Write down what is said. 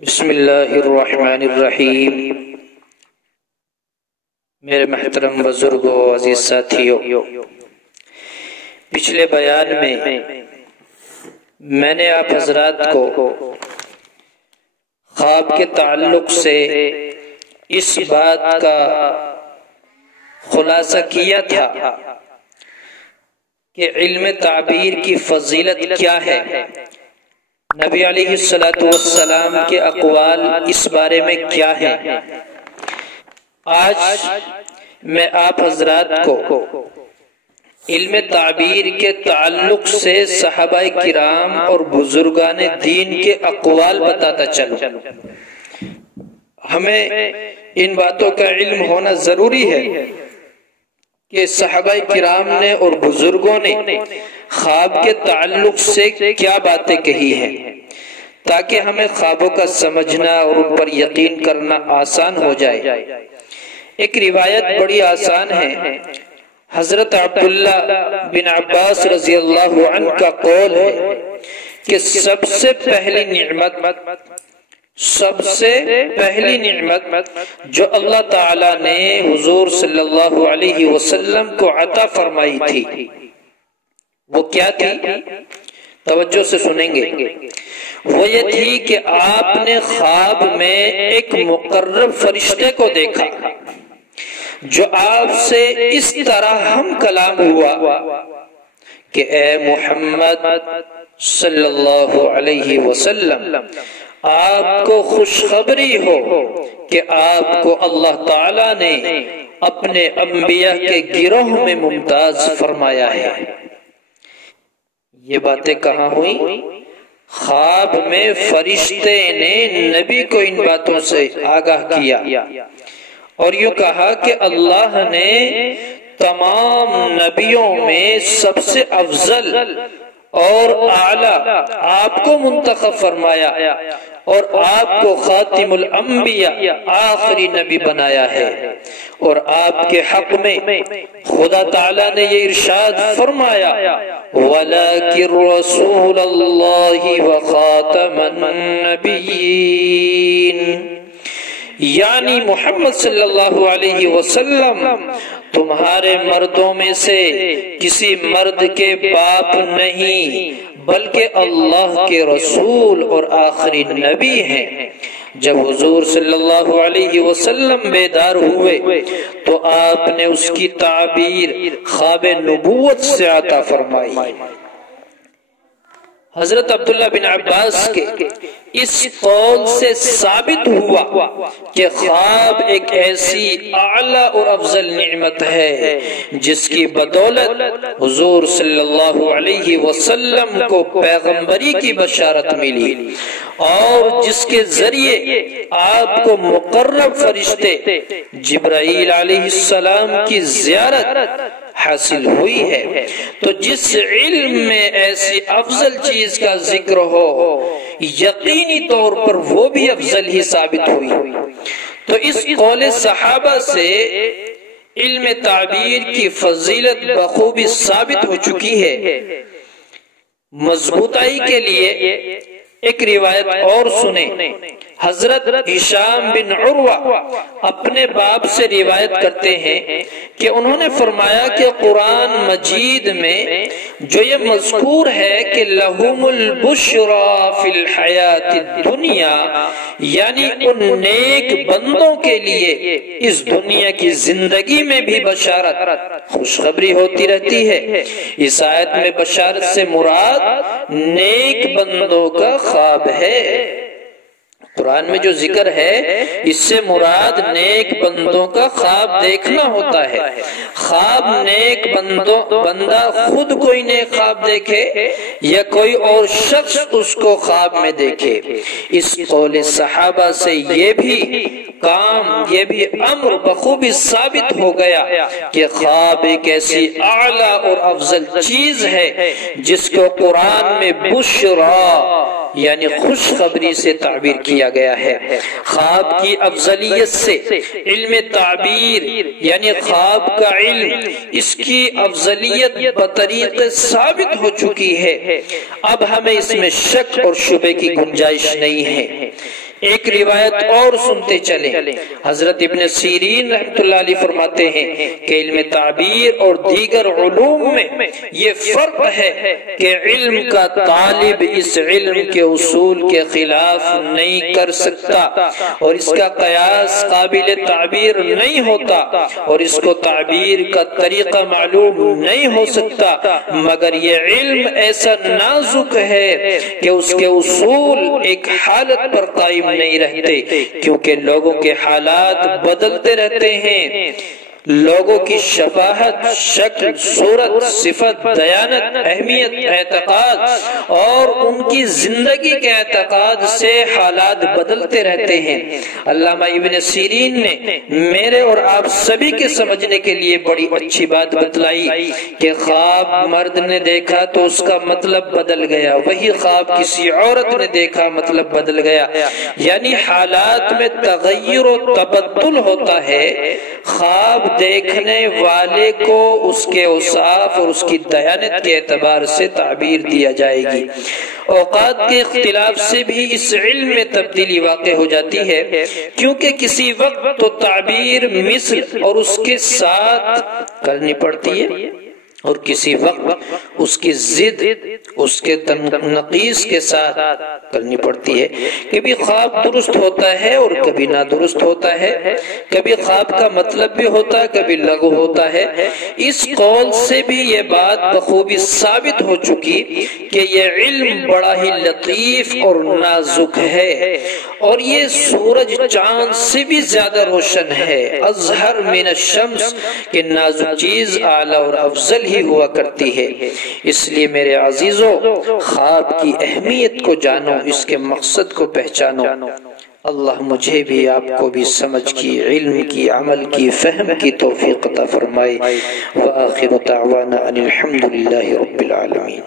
بسم اللہ الرحمن الرحیم۔ میرے محترم بزرگوں، عزیز ساتھیوں، پچھلے بیان میں نے آپ حضرات کو خواب کے تعلق سے اس بات کا خلاصہ کیا تھا کہ علم تعبیر کی فضیلت کیا ہے، نبی علیہ السلام کے اقوال اس بارے میں کیا ہیں۔ آج میں آپ حضرات کو علم تعبیر کے تعلق سے صحابہ کرام اور بزرگان دین کے اقوال بتاتا چلوں۔ ہمیں ان باتوں کا علم ہونا ضروری ہے کہ صحابہ کرام نے اور بزرگوں نے خواب کے تعلق سے کیا باتیں کہی ہیں، تاکہ ہمیں خوابوں کا سمجھنا اور ان پر یقین کرنا آسان ہو جائے۔ ایک روایت بڑی آسان ہے، حضرت عبداللہ بن عباس رضی اللہ عنہ کا قول ہے کہ سب سے پہلی نعمت جو اللہ تعالی نے حضور صلی اللہ علیہ وسلم کو عطا فرمائی تھی وہ کیا تھی؟ توجہ سے سنیں گے۔ وہ یہ تھی کہ آپ نے خواب میں ایک مقرب فرشتے کو دیکھا جو آپ سے اس طرح ہم کلام ہوا کہ اے محمد صلی اللہ علیہ وسلم، آپ کو خوشخبری ہو کہ آپ کو اللہ تعالی نے اپنے انبیاء کے گروہ میں ممتاز فرمایا ہے۔ یہ باتیں کہاں ہوئی؟ خواب میں فرشتے نے نبی کو ان باتوں سے آگاہ کیا اور یوں کہا کہ اللہ نے تمام نبیوں میں سب سے افضل اور اعلیٰ آپ کو منتخب فرمایا اور آپ کو خاتم الانبیاء آخری نبی بنایا ہے، اور آپ کے حق میں خدا تعالیٰ نے یہ ارشاد فرمایا وَلَكِنْ رَسُولَ اللَّهِ وَخَاتَمَ النَّبِيِّينَ، یعنی محمد صلی اللہ علیہ وسلم تمہارے مردوں میں سے کسی مرد کے باپ نہیں بلکہ اللہ کے رسول اور آخری نبی ہیں۔ جب حضور صلی اللہ علیہ وسلم بیدار ہوئے تو آپ نے اس کی تعبیر خواب نبوت سے عطا فرمائی۔ حضرت عبداللہ بن عباس کے اس قول سے ثابت ہوا کہ خواب ایک ایسی اعلیٰ اور افضل نعمت ہے جس کی بدولت حضور صلی اللہ علیہ وسلم کو پیغمبری کی بشارت ملی اور جس کے ذریعے آپ کو مقرب فرشتے جبرائیل علیہ السلام کی زیارت حاصل ہوئی ہے۔ تو جس علم میں ایسی افضل چیز کا ذکر ہو یقینی طور پر وہ بھی افضل ہی ثابت ہوئی۔ تو اس قول صحابہ سے علم تعبیر کی فضیلت بخوبی ثابت ہو چکی ہے۔ مضبوطائی کے لیے ایک روایت اور سنیں۔ حضرت ہشام بن عروہ اپنے باپ سے روایت کرتے ہیں کہ انہوں نے فرمایا کہ قرآن مجید میں جو یہ مذکور ہے کہ لہم البشرا فی الحیات الدنیا، یعنی ان نیک بندوں کے لیے اس دنیا کی زندگی میں بھی بشارت خوشخبری ہوتی رہتی ہے۔ اس آیت میں بشارت سے مراد نیک بندوں کا خواب ہے۔ قرآن میں جو ذکر ہے اس سے مراد نیک بندوں کا خواب دیکھنا ہوتا ہے۔ خواب نیک بندہ خود کوئی نیک خواب دیکھے یا کوئی اور شخص اس کو خواب میں دیکھے۔ اس قول صحابہ سے یہ بھی امر بخوبی ثابت ہو گیا کہ خواب ایک ایسی اعلیٰ اور افضل چیز ہے جس کو قرآن میں بشرا یعنی خوشخبری سے تعبیر کیا گیا ہے۔ خواب کی افضلیت سے علم تعبیر یعنی خواب کا علم اس کی افضلیت بطریق ثابت ہو چکی ہے۔ اب ہمیں اس میں شک اور شبہ کی گنجائش نہیں ہے۔ ایک روایت اور سنتے چلیں۔ حضرت ابن سیرین رحمۃ اللہ علیہ فرماتے ہیں کہ علم تعبیر اور دیگر علوم میں یہ فرق ہے کہ علم کا طالب اس علم کے اصول کے خلاف نہیں کر سکتا اور اس کا قیاس قابل تعبیر نہیں ہوتا اور اس کو تعبیر کا طریقہ معلوم نہیں ہو سکتا، مگر یہ علم ایسا نازک ہے کہ اس کے اصول ایک حالت پر قائم نہیں رہتے، کیونکہ لوگوں کے حالات بدلتے رہتے ہیں۔ لوگوں کی شباہت، شکل، صورت، صفت، دیانت، اہمیت، اعتقاد اور ان کی زندگی کے اعتقاد سے حالات بدلتے رہتے ہیں۔ علامہ ابن سیرین نے میرے اور آپ سبھی کے سمجھنے کے لیے بڑی اچھی بات بتلائی کہ خواب مرد نے دیکھا تو اس کا مطلب بدل گیا، وہی خواب کسی عورت نے دیکھا مطلب بدل گیا، یعنی حالات میں تغیر و تبدل ہوتا ہے۔ خواب دیکھنے والے کو اس کے اوصاف اور اس کی دیانت کے اعتبار سے تعبیر دیا جائے گی۔ اوقات کے اختلاف سے بھی اس علم میں تبدیلی واقع ہو جاتی ہے، کیونکہ کسی وقت تو تعبیر مثل اور اس کے ساتھ کرنی پڑتی ہے اور کسی وقت اس کی ضد، اس کے نقیص کے ساتھ کرنی پڑتی ہے۔ کبھی خواب درست ہوتا ہے اور کبھی نادرست ہوتا ہے، کبھی خواب کا مطلب بھی ہوتا ہے، کبھی لغو ہوتا ہے۔ اس قول سے بھی یہ بات بخوبی ثابت ہو چکی کہ یہ علم بڑا ہی لطیف اور نازک ہے اور یہ سورج چاند سے بھی زیادہ روشن ہے۔ اظہر من الشمس کہ نازک چیز اعلیٰ اور افضل ہی ہوا کرتی ہے۔ اس لیے میرے عزیزو، خواب کی اہمیت کو جانو، اس کے مقصد کو پہچانو۔ اللہ مجھے بھی آپ کو بھی سمجھ کی، علم کی، عمل کی، فہم کی توفیق عطا فرمائے۔ وآخر دعوانا ان الحمد للہ رب العالمین۔